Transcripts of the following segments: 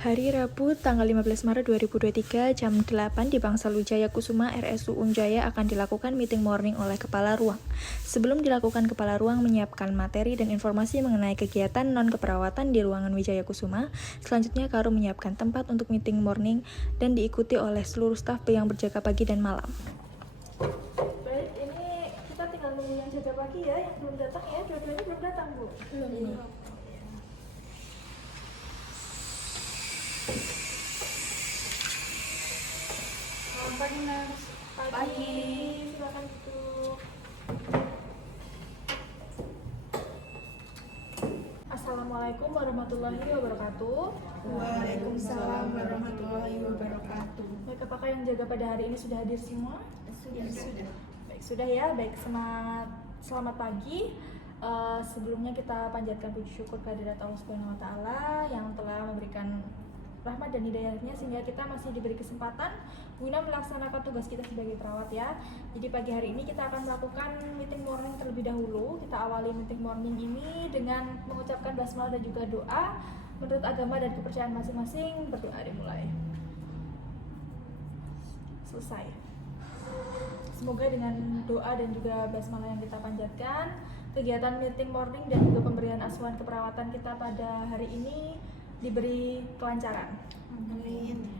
Hari Rabu, tanggal 15 Maret 2023, jam 8 di Bangsal Wijaya Kusuma RSU Unjaya akan dilakukan meeting morning oleh Kepala Ruang. Sebelum dilakukan, Kepala Ruang menyiapkan materi dan informasi mengenai kegiatan non-keperawatan di ruangan Wijaya Kusuma. Selanjutnya, Karu menyiapkan tempat untuk meeting morning dan diikuti oleh seluruh staf yang berjaga pagi dan malam. Baik, ini kita tinggal nunggu yang jaga pagi ya, yang belum datang ya. Dua-duanya belum datang, Bu? Belum. Pagi, Mas. Pagi. Silakan duduk. Assalamualaikum warahmatullahi wabarakatuh. Waalaikumsalam warahmatullahi wabarakatuh. Baik, apakah yang jaga pada hari ini sudah hadir semua? Sudah. Baik, sudah ya. Baik, selamat pagi. Sebelumnya kita panjatkan puji syukur kehadirat Allah Subhanahu wa taala yang telah memberikan rahmat dan hidayahnya sehingga kita masih diberi kesempatan guna melaksanakan tugas kita sebagai perawat ya. Jadi pagi hari ini kita akan melakukan meeting morning terlebih dahulu. Kita awali meeting morning ini dengan mengucapkan basmalah dan juga doa menurut agama dan kepercayaan masing-masing. Berdoa dimulai. Selesai. Semoga dengan doa dan juga basmalah yang kita panjatkan, kegiatan meeting morning dan juga pemberian asuhan keperawatan kita pada hari ini diberi kelancaran. Amin.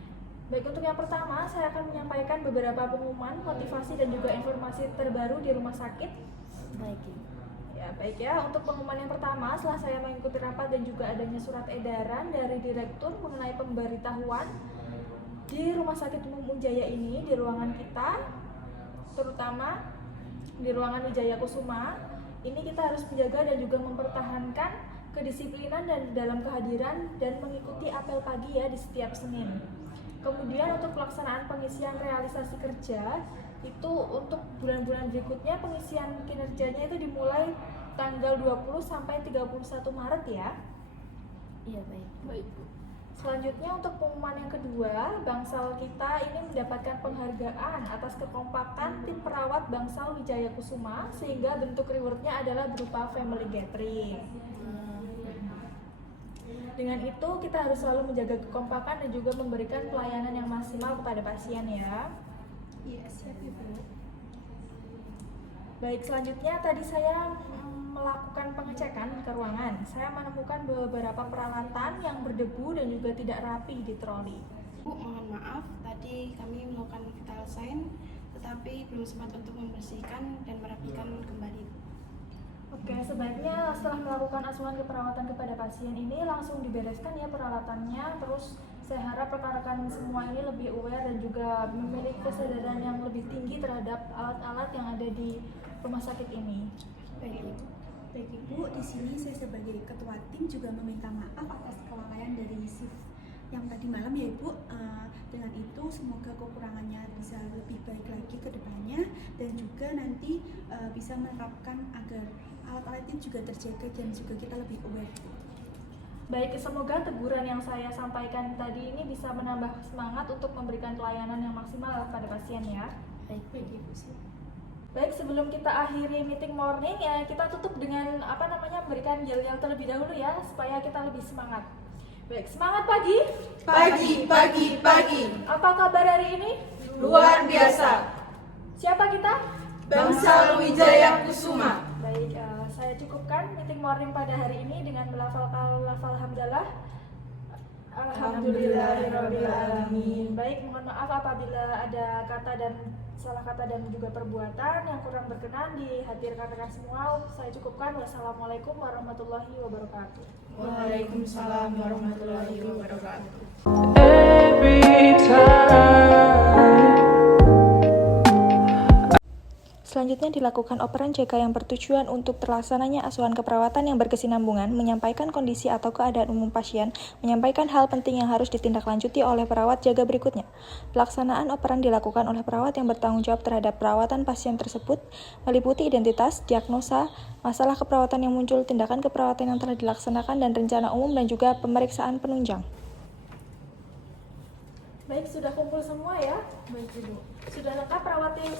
Baik, untuk yang pertama saya akan menyampaikan beberapa pengumuman, motivasi dan juga informasi terbaru di rumah sakit. Baik ya. Untuk pengumuman yang pertama, setelah saya mengikuti rapat dan juga adanya surat edaran dari direktur mengenai pemberitahuan di Rumah Sakit Umum Unjaya ini, di ruangan kita, terutama di ruangan Wijaya Kusuma, ini kita harus menjaga dan juga mempertahankan kedisiplinan dan dalam kehadiran dan mengikuti apel pagi ya di setiap Senin. Kemudian untuk pelaksanaan pengisian realisasi kerja itu untuk bulan-bulan berikutnya pengisian kinerjanya itu dimulai tanggal 20 sampai 31 Maret ya. Iya, baik. Selanjutnya untuk pengumuman yang kedua, Bangsal kita ini mendapatkan penghargaan atas kekompakan tim perawat Bangsal Wijaya Kusuma sehingga bentuk rewardnya adalah berupa family gathering. Dengan itu kita harus selalu menjaga kekompakan dan juga memberikan pelayanan yang maksimal kepada pasien ya. Iya, siap Ibu. Baik, selanjutnya tadi saya melakukan pengecekan ke ruangan. Saya menemukan beberapa peralatan yang berdebu dan juga tidak rapi di troli. Bu, mohon maaf, tadi kami melakukan vital sign tetapi belum sempat untuk membersihkan dan merapikan kembali. Oke, sebaiknya setelah melakukan asuhan keperawatan kepada pasien ini langsung dibereskan ya peralatannya. Terus saya harap rekan-rekan semua ini lebih aware dan juga memiliki kesadaran yang lebih tinggi terhadap alat-alat yang ada di rumah sakit ini. Baik, Ibu. Baik Ibu, di sini saya sebagai ketua tim juga meminta maaf atas kelalaian dari shift yang tadi malam ya Ibu. Dengan itu semoga kekurangannya bisa lebih baik lagi ke depannya dan juga nanti bisa menerapkan agar alat-alat ini juga terjaga dan juga kita lebih aware. Baik, semoga teguran yang saya sampaikan tadi ini bisa menambah semangat untuk memberikan pelayanan yang maksimal pada pasien ya. Baik, Ibu. Baik, sebelum kita akhiri meeting morning ya kita tutup dengan memberikan yel-yel terlebih dahulu ya supaya kita lebih semangat. Baik, semangat pagi. Pagi. Apa kabar hari ini? Luar biasa. Siapa kita? Bangsal Wijaya Kusuma. Baik, saya cukupkan meeting morning pada hari ini dengan melafalkan lafal hamdalah. Alhamdulillahirabbil alamin. Baik, mohon maaf apabila ada kata dan salah kata dan juga perbuatan yang kurang berkenan di hati rekan-rekan semua. Saya cukupkan. Wassalamualaikum warahmatullahi wabarakatuh. Waalaikumsalam warahmatullahi wabarakatuh. Selanjutnya dilakukan operan JK yang bertujuan untuk terlaksananya asuhan keperawatan yang berkesinambungan, menyampaikan kondisi atau keadaan umum pasien, menyampaikan hal penting yang harus ditindaklanjuti oleh perawat jaga berikutnya. Pelaksanaan operan dilakukan oleh perawat yang bertanggung jawab terhadap perawatan pasien tersebut, meliputi identitas, diagnosa, masalah keperawatan yang muncul, tindakan keperawatan yang telah dilaksanakan, dan rencana umum dan juga pemeriksaan penunjang. Baik, sudah kumpul semua ya? Baik, Ibu. Sudah lengkap perawat yang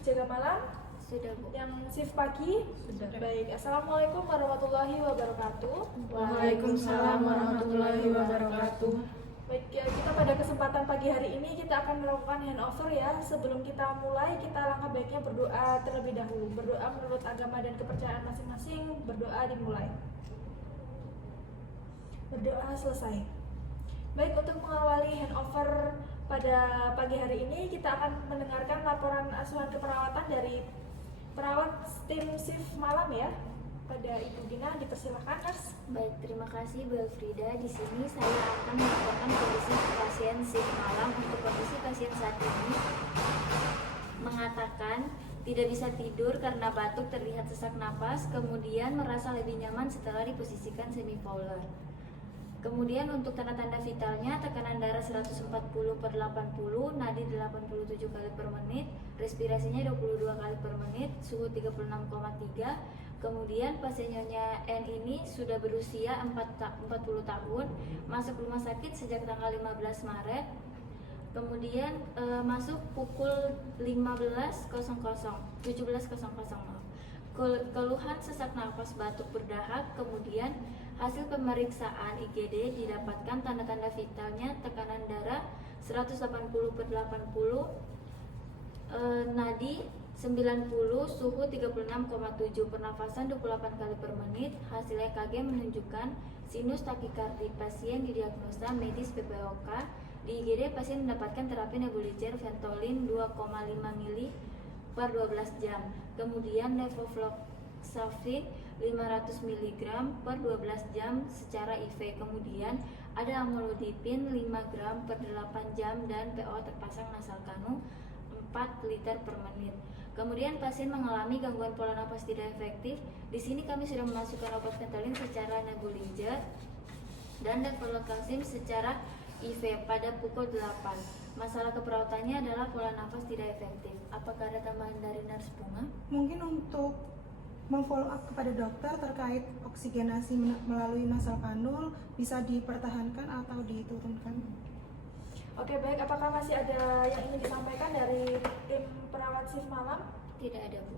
jaga malam? Sudah, Bu. Yang shift pagi? Sudah. Baik, Assalamualaikum warahmatullahi wabarakatuh. Waalaikumsalam warahmatullahi wabarakatuh. Baik, ya, kita pada kesempatan pagi hari ini kita akan melakukan handover ya. Sebelum kita mulai, kita langkah baiknya berdoa terlebih dahulu. Berdoa menurut agama dan kepercayaan masing-masing, berdoa dimulai. Berdoa selesai. Baik, untuk mengawali handover pada pagi hari ini, kita akan mendengarkan laporan asuhan keperawatan dari perawat tim shift malam ya. Pada Ibu Gina, dipersilakan, Nurse. Baik, terima kasih Bu Elfrida. Di sini saya akan melaporkan kondisi pasien shift malam. Untuk kondisi pasien saat ini mengatakan tidak bisa tidur karena batuk, terlihat sesak napas, kemudian merasa lebih nyaman setelah diposisikan semi-fowler. Kemudian untuk tanda-tanda vitalnya, tekanan darah 140/80, nadi 87 kali per menit, respirasinya 22 kali per menit, suhu 36,3. Kemudian pasien Nyonya N ini sudah berusia 40 tahun, masuk rumah sakit sejak tanggal 15 Maret. Kemudian masuk pukul 17.00 maaf. Keluhan sesak nafas, batuk, berdahak. Kemudian hasil pemeriksaan IGD didapatkan tanda-tanda vitalnya, tekanan darah 180/80, nadi 90, suhu 36,7, pernafasan 28 kali per menit. Hasil EKG menunjukkan sinus takikardi. Pasien didiagnosa medis PPOK. Di IGD pasien mendapatkan terapi nebulizer Ventolin 2,5 mili per 12 jam. Kemudian levofloxacin 500 mg per 12 jam secara IV. Kemudian ada amlodipin 5 gram per 8 jam dan PO terpasang nasal kanung 4 liter per menit. Kemudian pasien mengalami gangguan pola nafas tidak efektif. Di sini kami sudah memasukkan obat Ventolin secara nebulizer dan levofloxacin secara IV pada pukul 8. Masalah keperawatannya adalah pola nafas tidak efektif. Apakah ada tambahan dari Nurse Bunga? Mungkin untuk memfollow up kepada dokter terkait oksigenasi melalui nasal kanul bisa dipertahankan atau diturunkan. Oke, baik. Apakah masih ada yang ingin disampaikan dari tim perawat shift malam? Tidak ada, Bu.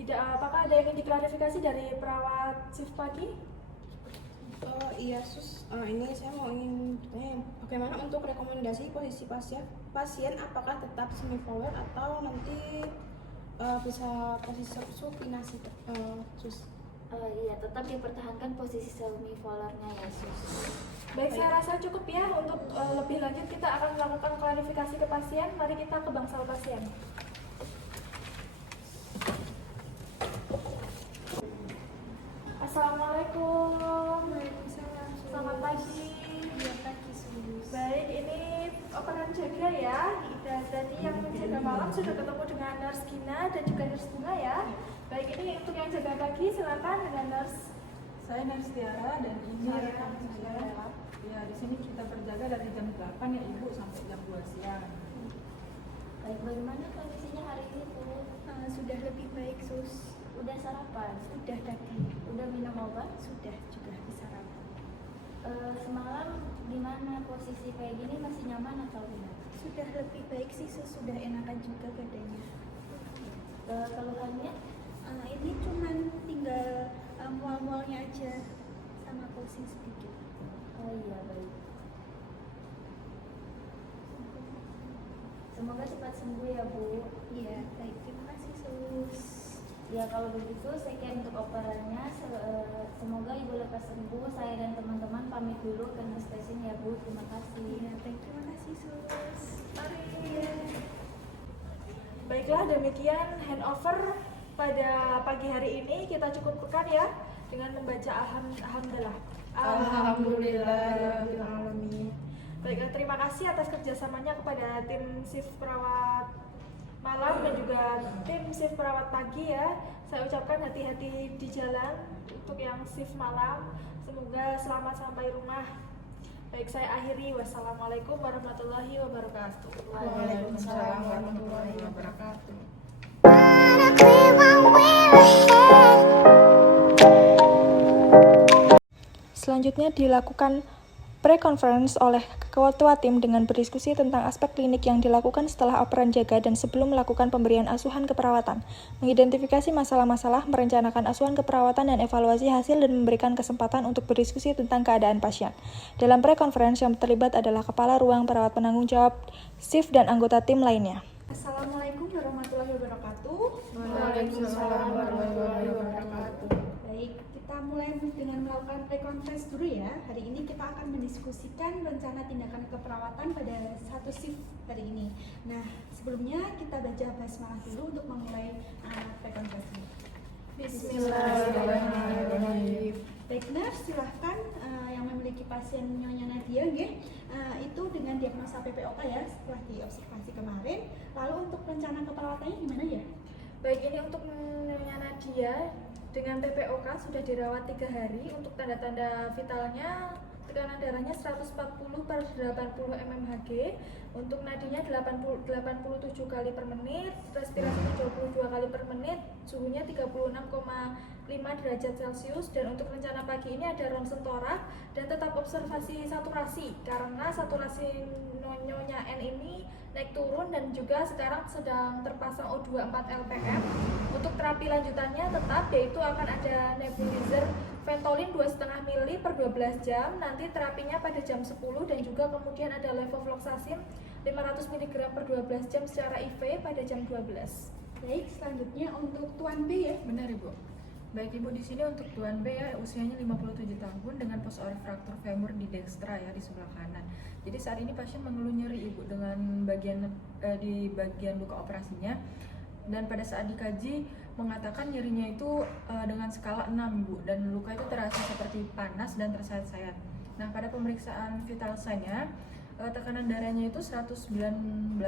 Tidak. Apakah ada yang ingin diklarifikasi dari perawat shift pagi? Oh iya Sus, ini saya mau ingin tanya bagaimana untuk rekomendasi posisi pasien apakah tetap semi-fowler atau nanti bisa posisi supinasi Sus? Iya, tetap dipertahankan posisi semi-fowlernya ya, Sus. Baik, saya rasa cukup ya. Untuk lebih lanjut kita akan melakukan klarifikasi ke pasien. Mari kita ke bangsal pasien. Assalamualaikum. Selamat pagi. Baik, ini operan jaga ya. Dan tadi yang jaga malam sudah ketemu dengan Nurse Gina dan juga Nurse Bunga ya. Baik, ini untuk yang jaga pagi silakan dengan Nurse. Saya Nurse Tiara dan ini rekan saya. Ya, di sini kita berjaga dari jam 8 ya Ibu sampai jam 2 siang. Baik, bagaimana kondisinya hari ini, Bu? Sudah lebih baik, Sus. Udah sarapan? Sudah tadi. Udah minum obat? Sudah juga disarapan. Semalam gimana posisi kayak gini, masih nyaman atau gimana? Sudah lebih baik sih, Sus. Sudah enakan juga badannya. Keluhannya? Ini cuman tinggal mual-mualnya aja sama pusing sedikit. Oh iya, baik. Semoga cepat sembuh ya, Bu. Iya, baik. Terima kasih, Sus. Ya, kalau begitu sekian untuk operannya. Semoga Ibu lekas sembuh. Saya dan teman-teman pamit dulu ke nurse station ya, Bu. Terima kasih. Iya, baik. Terima kasih, Sus. Mari. Iya. Baiklah, demikian handover pada pagi hari ini. Kita cukupkan ya dengan membaca alhamdulillah. Alhamdulillahirrahmanirrahim. Baik, terima kasih atas kerjasamanya kepada tim shift perawat malam dan juga tim shift perawat pagi ya. Saya ucapkan hati-hati di jalan untuk yang shift malam. Semoga selamat sampai rumah. Baik, saya akhiri. Wassalamualaikum warahmatullahi wabarakatuh. Waalaikumsalam warahmatullahi wabarakatuh. Selanjutnya dilakukan pre-conference oleh ketua tim dengan berdiskusi tentang aspek klinik yang dilakukan setelah operan jaga dan sebelum melakukan pemberian asuhan keperawatan, mengidentifikasi masalah-masalah, merencanakan asuhan keperawatan dan evaluasi hasil dan memberikan kesempatan untuk berdiskusi tentang keadaan pasien. Dalam pre-conference yang terlibat adalah kepala ruang, perawat penanggung jawab, shift dan anggota tim lainnya. Assalamualaikum warahmatullahi wabarakatuh. Waalaikumsalam warahmatullahi wabarakatuh. Baik, kita mulai dengan melakukan pre-conference dulu ya. Hari ini kita akan mendiskusikan rencana tindakan keperawatan pada satu shift hari ini. Nah, sebelumnya kita baca basmalah dulu untuk memulai pre-conference ini. Bismillahirrahmanirrahim. Baik, nurse, silahkan yang memiliki pasien Nyonya Nadia itu dengan diagnosa PPOK ya setelah diobservasi kemarin. Lalu untuk rencana keperawatannya gimana ya? Baik, ini untuk Nyonya Nadia dengan PPOK sudah dirawat 3 hari. Untuk tanda-tanda vitalnya, tekanan darahnya 140/80 mmHg, untuk nadinya 87 kali per menit, respirasi 72 kali per menit, suhunya 36,5 derajat Celcius. Dan untuk rencana pagi ini ada ronsen torak dan tetap observasi saturasi karena saturasi Nyonya N ini naik turun dan juga sekarang sedang terpasang O2 4 LPM. Untuk terapi lanjutannya tetap, yaitu akan ada nebulizer Ventolin 2,5 ml per 12 jam, nanti terapinya pada jam 10, dan juga kemudian ada levofloxacin 500 mg per 12 jam secara IV pada jam 12. Baik, selanjutnya untuk Tuan B ya. Benar Ibu. Baik Ibu, di sini untuk Tuan B ya, usianya 57 tahun dengan post-op fraktur femur di dextra ya, di sebelah kanan. Jadi saat ini pasien mengeluh nyeri Ibu dengan di bagian luka operasinya, dan pada saat dikaji mengatakan nyerinya itu dengan skala 6 Bu, dan luka itu terasa seperti panas dan tersayat-sayat. Nah, pada pemeriksaan vital sign-nya tekanan darahnya itu 119/89,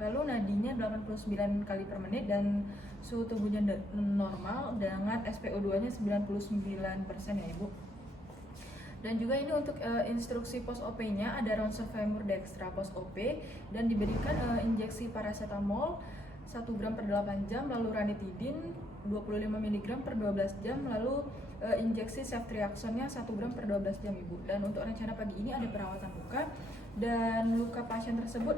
lalu nadinya 89 kali per menit, dan suhu tubuhnya normal dengan SpO2-nya 99% ya Ibu. Dan juga ini untuk instruksi post OP-nya ada ronsen femur dextra post OP, dan diberikan injeksi paracetamol 1 gram per 8 jam, lalu ranitidin 25 mg per 12 jam, lalu injeksi ceftriaxone-nya 1 gram per 12 jam Ibu. Dan untuk rencana pagi ini ada perawatan luka, dan luka pasien tersebut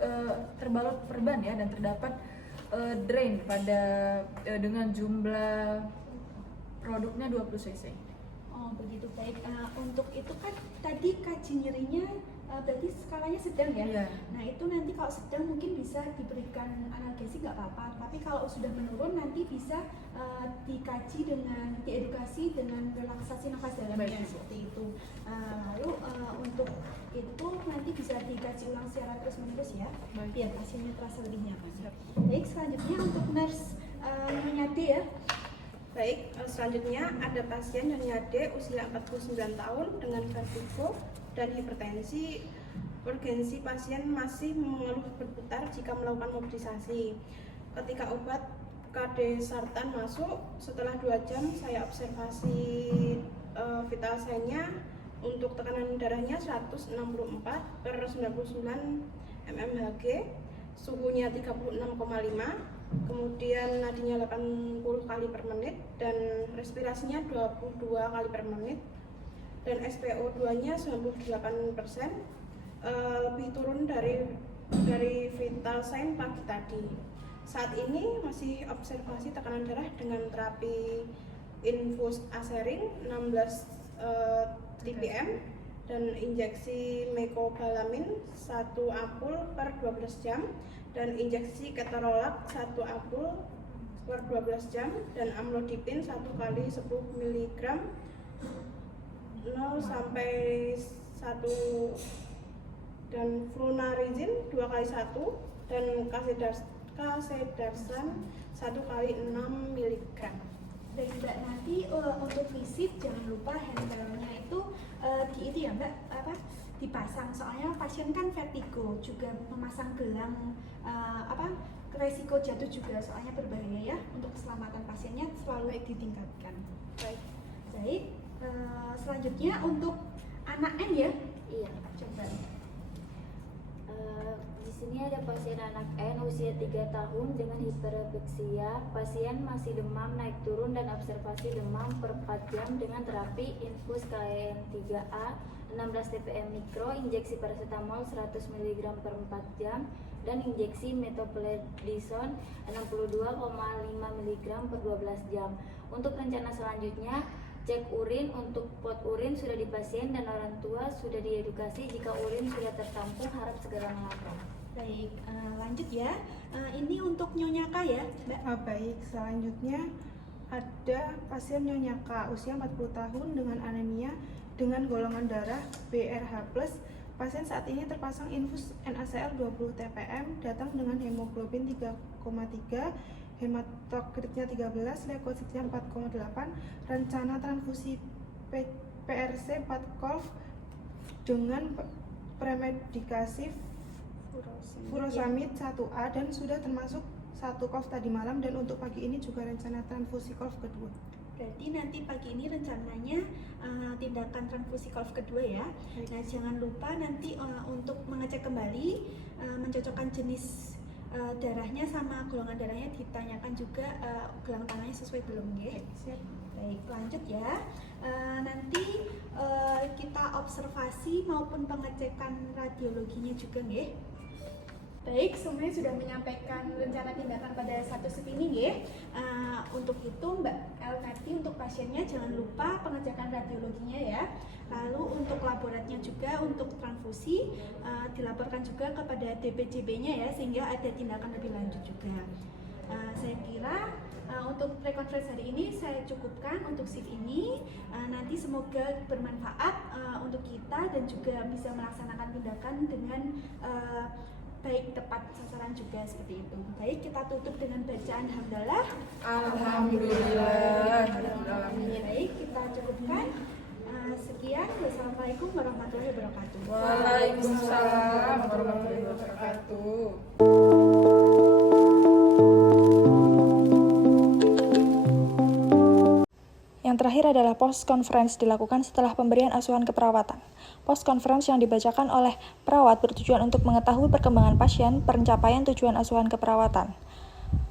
terbalut perban ya, dan terdapat drain pada dengan jumlah produknya 20 cc. Oh begitu, baik. Untuk itu kan tadi kaji nyerinya berarti skalanya sedang ya? Iya. Nah itu nanti kalau sedang mungkin bisa diberikan analgesi nggak apa-apa, tapi kalau sudah menurun nanti bisa dikaji dengan diedukasi dengan relaksasi nafas dalamnya seperti itu. Lalu untuk itu nanti bisa dikaji ulang secara terus menerus ya, biar pasiennya terasa lebih nyaman. Baik, selanjutnya untuk nurse Nyonya D ya. Baik, selanjutnya ada pasien Nyonya D usia 49 tahun dengan vertigo dan hipertensi. Urgensi pasien masih mengeluh berputar jika melakukan mobilisasi. Ketika obat KD Sartan masuk, setelah 2 jam saya observasi vital sign-nya. Untuk tekanan darahnya 164/99 mmHg, suhunya 36,5, kemudian nadinya 80 kali per menit, dan respirasinya 22 kali per menit, dan SpO2-nya 98%, lebih turun dari vital sign pagi tadi. Saat ini masih observasi tekanan darah dengan terapi infus aserin 16 TPM dan injeksi mecobalamin 1 ampul per 12 jam, dan injeksi ketorolak 1 ampul per 12 jam, dan amlodipin 1 kali 10 mg 0 sampai 1, dan flunarizin 2 kali 1, dan kasedarsan 1 kali 6 mg. Dan Mbak, nanti untuk visit jangan lupa handle-nya itu itu ya Mbak, dipasang, soalnya pasien kan vertigo, juga memasang gelang resiko jatuh juga soalnya berbahaya ya, untuk keselamatan pasiennya selalu ditingkatkan. Baik, selanjutnya untuk anak N ya. Iya. Coba. Di sini ada pasien anak N usia 3 tahun dengan hiperepeksia. Pasien masih demam naik turun dan observasi demam per 4 jam dengan terapi infus KN3A 16 TPM mikro, injeksi paracetamol 100 mg per 4 jam, dan injeksi metoprednison 62,5 mg per 12 jam. Untuk rencana selanjutnya, cek urin. Untuk pot urin sudah di pasien dan orang tua sudah diedukasi. Jika urin sudah tertampung, harap segera melapor. Baik, lanjut ya. Ini untuk Nyonya K ya, Mbak. Baik, selanjutnya ada pasien Nyonya K, usia 40 tahun dengan anemia dengan golongan darah BRH+. Pasien saat ini terpasang infus NaCl 20 TPM, datang dengan hemoglobin 3,3, hematokritnya 13, leukositnya 4,8, rencana transfusi PRC 4 kolf dengan premedikasi furosemid 1A dan sudah termasuk 1 kolf tadi malam, dan untuk pagi ini juga rencana transfusi kolf kedua. Berarti nanti pagi ini rencananya tindakan transfusi kolf kedua ya. Nah, jangan lupa nanti untuk mengecek kembali, mencocokkan jenis darahnya sama golongan darahnya, ditanyakan juga gelang tangannya sesuai belum ya. Siap. Baik, lanjut ya. Nanti kita observasi maupun pengecekan radiologinya juga nggih. Baik, semuanya sudah menyampaikan rencana tindakan pada satu shift ini ya. Untuk itu Mbak El nanti untuk pasiennya jangan lupa pengecekan radiologinya ya. Lalu untuk laboratnya juga untuk transfusi dilaporkan juga kepada DPJB-nya ya, sehingga ada tindakan lebih lanjut juga. Saya kira untuk rekonferensi hari ini saya cukupkan untuk shift ini. Nanti semoga bermanfaat untuk kita dan juga bisa melaksanakan tindakan dengan baik, tepat sasaran juga seperti itu. Baik, kita tutup dengan bacaan hamdalah. Alhamdulillah. Baik, kita cukupkan. Sekian, wassalamualaikum warahmatullahi wabarakatuh. Waalaikumsalam warahmatullahi wabarakatuh. Yang terakhir adalah post conference dilakukan setelah pemberian asuhan keperawatan. Post conference yang dibacakan oleh perawat bertujuan untuk mengetahui perkembangan pasien, pencapaian tujuan asuhan keperawatan.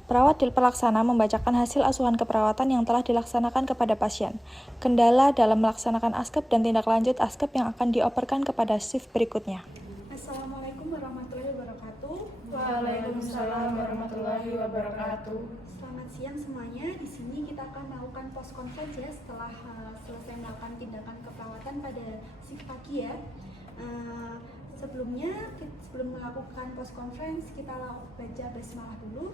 Perawat di pelaksana membacakan hasil asuhan keperawatan yang telah dilaksanakan kepada pasien, kendala dalam melaksanakan ASKEP dan tindak lanjut ASKEP yang akan dioperkan kepada shift berikutnya. Assalamualaikum warahmatullahi wabarakatuh. Waalaikumsalam warahmatullahi wabarakatuh. Selamat siang semuanya. Di sini kita akan melakukan post conference ya setelah selesai melakukan tindakan keperawatan pada shift pagi ya. Sebelum melakukan post conference kita baca basmalah dulu.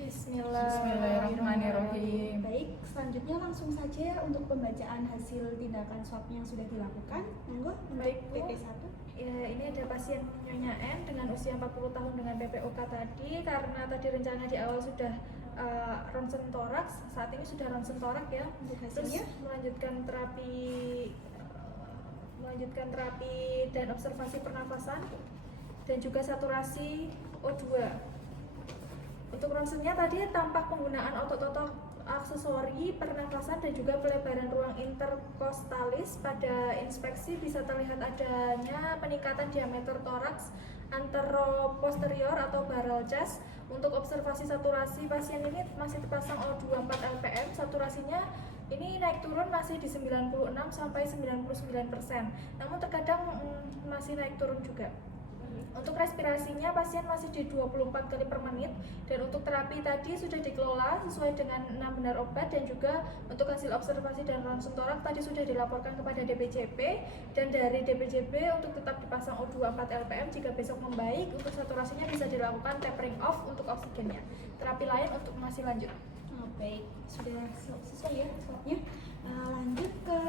Bismillahirrahmanirrahim. Baik, selanjutnya langsung saja untuk pembacaan hasil tindakan swab yang sudah dilakukan. Monggo untuk Baik, Bu. PP1. Ya, ini ada pasien Nyonya N dengan usia 40 tahun dengan PPOK tadi. Karena tadi rencana di awal sudah ronsen toraks, saat ini sudah ronsen torak ya. Terus melanjutkan terapi dan observasi pernafasan dan juga saturasi O2. Untuk ronsennya tadi tampak penggunaan otot-otot aksesori pernafasan dan juga pelebaran ruang interkostalis. Pada inspeksi bisa terlihat adanya peningkatan diameter toraks anteroposterior atau barrel chest. Untuk observasi saturasi, pasien ini masih terpasang O2 4 LPM, saturasinya ini naik turun masih di 96 sampai 99%, namun terkadang masih naik turun juga. Untuk respirasinya pasien masih di 24 kali per menit, dan untuk terapi tadi sudah dikelola sesuai dengan 6 benar obat, dan juga untuk hasil observasi dan ronsen torak tadi sudah dilaporkan kepada DPJP, dan dari DPJP untuk tetap dipasang O2 4 LPM. Jika besok membaik, untuk saturasinya bisa dilakukan tapering off untuk oksigennya. Terapi lain untuk masih lanjut. Baik, sudah sesuai ya swabnya. Lanjut ke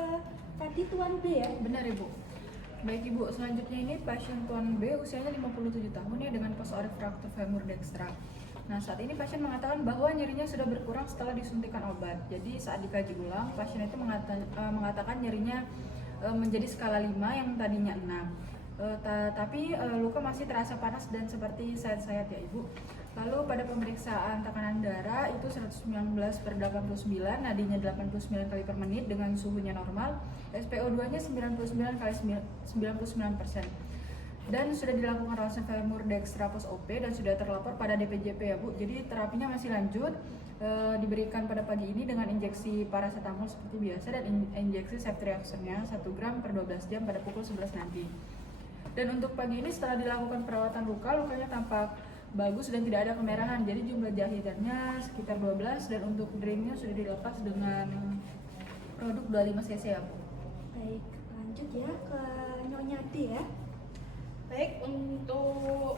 tadi Tuan B ya. Benar Ibu. Baik Ibu, selanjutnya ini pasien Tuan B usianya 57 tahun ya dengan post-op fraktur femur dextra. Nah, saat ini pasien mengatakan bahwa nyerinya sudah berkurang setelah disuntikan obat. Jadi saat dikaji ulang, pasien itu mengatakan nyerinya menjadi skala 5 yang tadinya 6. Tapi luka masih terasa panas dan seperti sayat-sayat ya Ibu. Lalu pada pemeriksaan tekanan darah itu 119/89, nadinya 89 kali per menit dengan suhunya normal, SpO2-nya 99 kali 99%. dan sudah dilakukan rawat femur dextra post OP dan sudah terlapor pada DPJP ya Bu. Jadi terapinya masih lanjut, diberikan pada pagi ini dengan injeksi paracetamol seperti biasa dan injeksi ceftriaxone-nya 1 gram per 12 jam pada pukul 11 nanti. Dan untuk pagi ini setelah dilakukan perawatan luka, lukanya tampak bagus dan tidak ada kemerahan. Jadi jumlah jahitannya sekitar 12 dan untuk drainnya sudah dilepas dengan produk 25 cc ya Bu. Baik, lanjut ya ke Nyonya D ya. Baik, untuk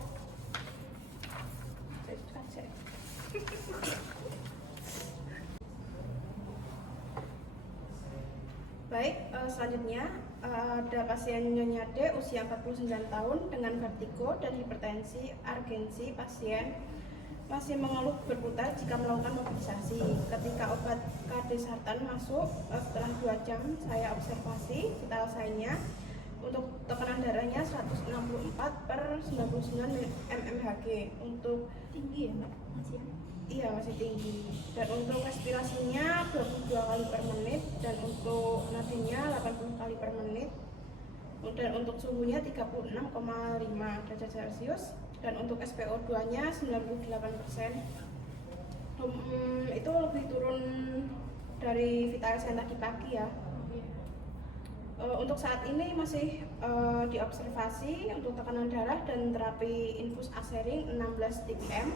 Baik, selanjutnya ada pasien Nyonya D usia 49 tahun dengan vertigo dan hipertensi urgensi. Pasien masih mengeluh berputar jika melakukan mobilisasi. Ketika obat kardisartan masuk, setelah 2 jam saya observasi vital sign-nya. Untuk tekanan darahnya 164 per 99 mmHg. Untuk Tinggi ya Mbak, masih ya? iya masih tinggi. Dan untuk respirasinya 22 kali per menit dan untuk nadinya 80 kali per menit. Dan untuk suhunya 36,5 derajat Celcius dan untuk SpO2-nya 98%. Itu lebih turun dari vital sign tadi pagi ya. Untuk saat ini masih diobservasi untuk tekanan darah dan terapi infus aserin 16 TPM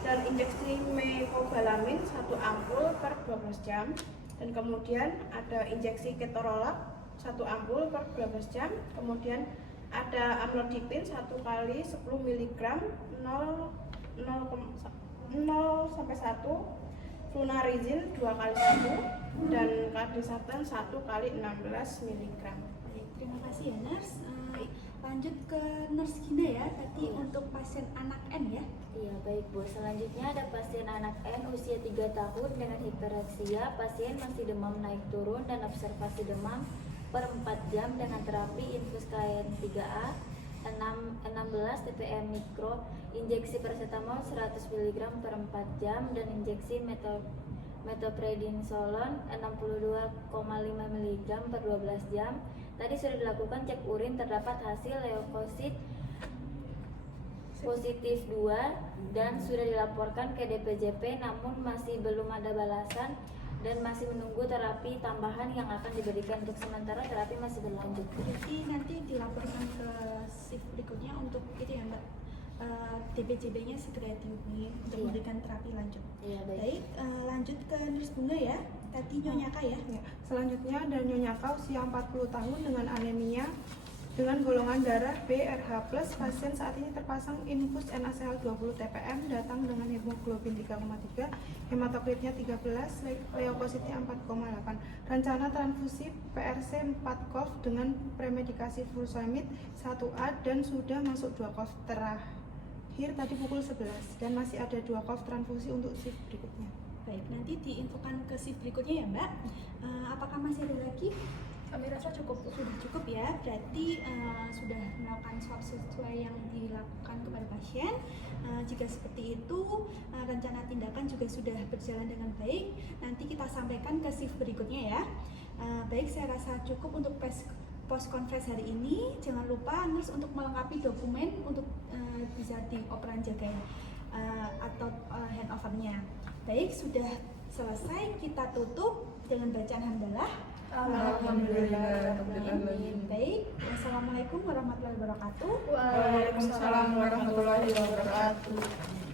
dan injeksi mecobalamin 1 ampul per 12 jam dan kemudian ada injeksi ketorolac 1 ampul per 12 jam, kemudian ada amlodipin 1 kali 10 mg 0 sampai 1, flunarizin 2 kali 1 dan kardisartan 1 kali 16 mg. Baik, terima kasih ya Nurse. Lanjut ke Nurse Gina ya, tadi untuk pasien anak N ya. Iya, baik Bu. Selanjutnya ada pasien anak N usia 3 tahun dengan hipereksia. Pasien masih demam naik turun dan observasi demam per 4 jam dengan terapi infus KN3A 16 ppm mikro, injeksi paracetamol 100 mg per 4 jam dan injeksi metoprednisolon 62,5 mg per 12 jam. Tadi sudah dilakukan cek urin, terdapat hasil leukosit positif 2 dan sudah dilaporkan ke DPJP, namun masih belum ada balasan dan masih menunggu terapi tambahan yang akan diberikan. Untuk sementara terapi masih berlanjut. Jadi nanti dilaporkan ke shift berikutnya untuk itu ya Mbak, DPJB-nya segera dihubungi untuk Iya. memberikan terapi lanjut. Iya, baik. Baik, lanjut ke Nurse Bunga ya. Tadi Nyonya K ya. Ya, selanjutnya ada Nyonya K usia 40 tahun dengan anemia dengan golongan darah BRH+. Pasien saat ini terpasang infus NaCl 20 TPM, datang dengan hemoglobin 3,3, hematokritnya 13, leukositnya 4,8. Rencana transfusi PRC 4 COV dengan premedikasi furosemid 1A dan sudah masuk 2 COV terakhir tadi pukul 11 dan masih ada 2 COV transfusi untuk shift berikutnya. Baik, nanti diinfokan ke shift berikutnya ya Mbak. Apakah masih ada lagi? Kami rasa cukup. Sudah cukup ya, berarti sudah melakukan swab sesuai yang dilakukan kepada pasien. Jika seperti itu, rencana tindakan juga sudah berjalan dengan baik. Nanti kita sampaikan ke shift berikutnya ya. Baik, saya rasa cukup untuk post conference hari ini. Jangan lupa nurse untuk melengkapi dokumen untuk bisa dioperan jaga atau handovernya. Baik, sudah selesai, kita tutup dengan bacaan hamdalah. Alhamdulillah. Baik, wassalamualaikum warahmatullahi wabarakatuh. Waalaikumsalam warahmatullahi wabarakatuh.